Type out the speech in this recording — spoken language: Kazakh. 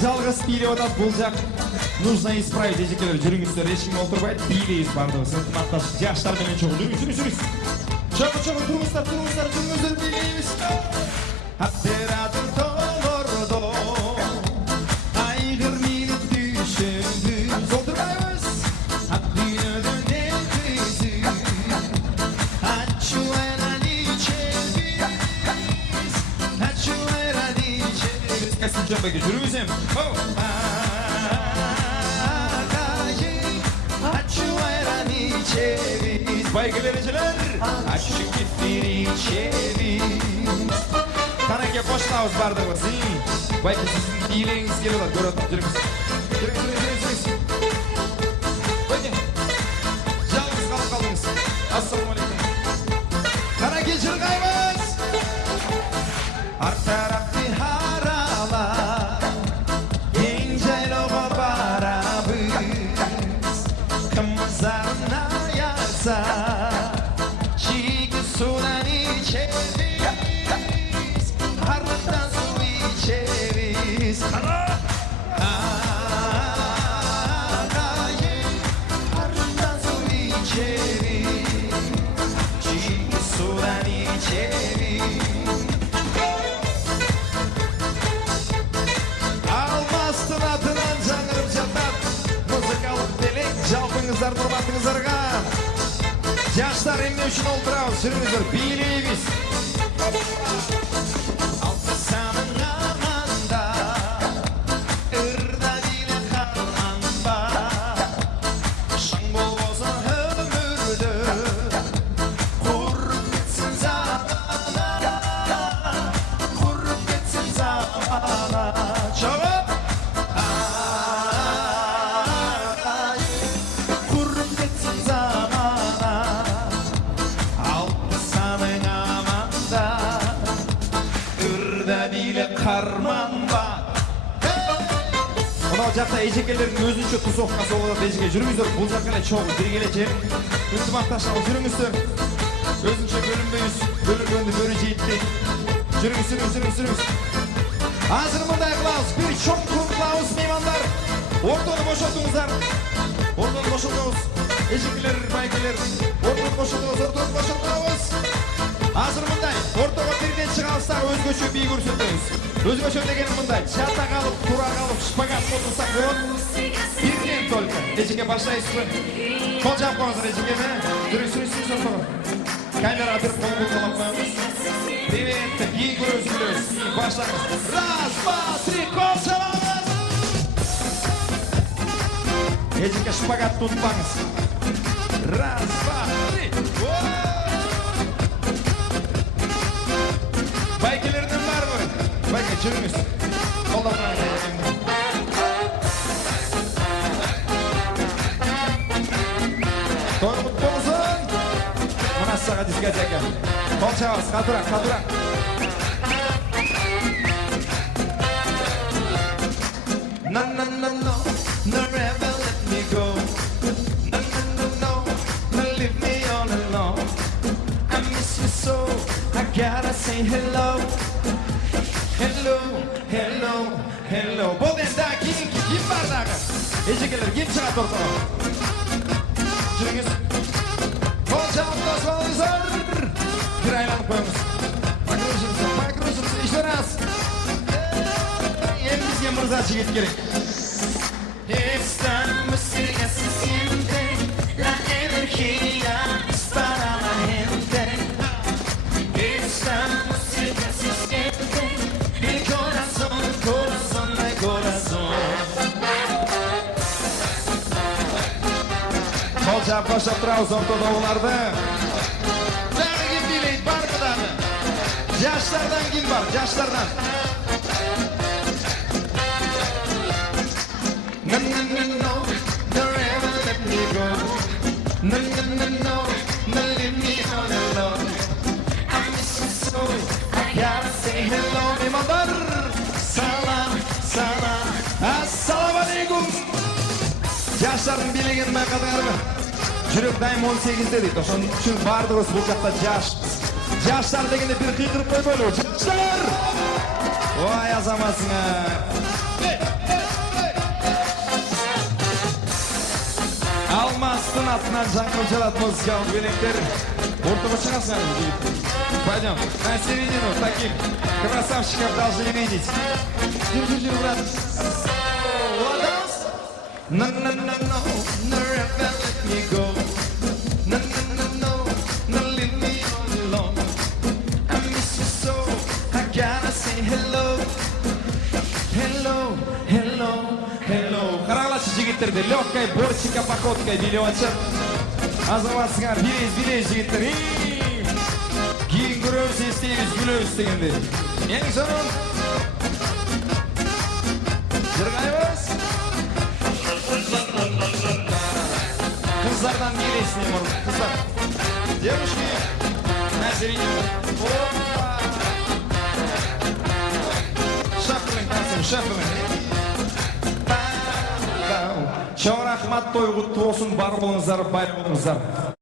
жалғыз билеп атат бұл жақ. Нужно исправить ежекелер. Жүріңіздер, ешкім отырбайды. Билейіз бардығы. Сынтымақтас жаштар менен чоғы. Жүріңіз. Чоғы, тұрыңыздар, жүріңіздер билейміз. Аттератын толырды. Айғыр мені düşündü. Солдырмаймыз. Атдүйнөдөн нетізі. Атчуайрани чебіз. Атчуайрани чебіз. Кәсін жамбайға жүріңізем. Baygılarıcılar aşık gittiri çeviz. Tanake boşlağız bardağız. Baygı sizin iyiliğiniz geliyorlar. Görüyorlar. Yürümüz. Haydi. Yalnız kaldınız. Assalamu alaikum. Tanake çırgayımız. Ar tarafı haralar. Gencayloğa barabız. Kımızlarına Çiğ sudan içeriz, harlıktan su içeriz. Harlıktan su içeriz, çiğ sudan içeriz. Almastın atından canırıp jatat, muzikalık delek, jalpыңыздар тұрматыңыздарға. Жаштар емне үшін олтырауыз, жүріңіздер, билейбіз. Алтысаның аманда, ұрда дейлі қарман бар. Шаң болғызын өмірді, құрып кетсін замана. Құрып кетсін замана. Чоғып! Құрып кетсін замана. Қарман бар. Мынау жақта ежекелердің өзінше тусовкасы болады. Ежеке жүріңіздер, бұл жаққа чоғы біргелече. Ынтымақташылық жүріңіздер. Өзінше бөлінбейіз, бөлінгенді бөрі жейітті. Жүріңіз. Азыр мұндай қылауыз, бір чоң қылауыз меймандар. Ортаны бошатыңыздар. Ежекелер, байгелер, ортаны бошатыңыз. Азыр мұндай, ортаға бірден шығалыстар өзгөші бей көрсетіңіз. Өзгөші дегенім мұндай, жата қалып, тура қалып, шпагат отырсақ болады. Бірден только. Ежеке баштайсыз. Қол жап қойыңыздар ежекеме. Жүріңіз ортаға. Камера бір қол бұлқалап қойыңыз. Приветті, бей көріңіз. Баштаңыз. Раз, два, три, қол жабаңыз. Ежеке шпагатты ұтпаңыз. Раз, два, три. Байкелерден бар ғой. Байке, жүріңіз. Қолдамаңыз. Той құт болсын. Мына саға дискотека. Қол шабыңыз, қатырақ. No, never let me go. No, leave me all alone. I miss you so, I gotta say hello. Hello. Бұл енді кім бардағы? Ежекелер, кім шығат ортаға? Жүріңіз. Қол жауымдас болыңыздар. Bir айланып қойыңыз. Покружимся, еще раз. Бізге мырза жігет керек. Estamos cerca se siente la energía para la gente. Estamos cerca se siente el corazón de corazón. Қол жап баштап тұрауыз ортада оларды. Жағы кем билейді, бар қыданы. Жаштардан кем бар, жаштардан. No, never let me go. No, leave me all alone. I miss you so, I gotta say hello. Meymanlar, salam. Assalamu alaikum. Yaşların bilegen bayqadыңарбы? Жүрек дайым 18-де дейді. Ошон үчүн бардыгыбыз бул жакта жаштар дегенде бир кыйкырып койбойлу. Жаштар! Ой, азаматсыңар. артынан жаңғырып жатады музыкалық белектер. Ортаға шығасыңдар жігіттер. Пойдем. На середину таких красавчиков должны видеть. Жүр, брат. Ладос. No, never let me go. No, leave me all alone. I miss you so. I gotta say hello. Қарағылашы жігіттерді, легкой борчика походкой билеватшы. Азаматсыңар, билейіз жігіттер. Кейін көріміз, естейіз, гүліміз дегенде. Ең соның. Жырғайбыз. Қыздардан билейсіне мұрын, қыздар. Девушки, әзіріне. Шақырын. Чау рахмат, той құтты болсын, бар болыңыздар, бай болыңыздар.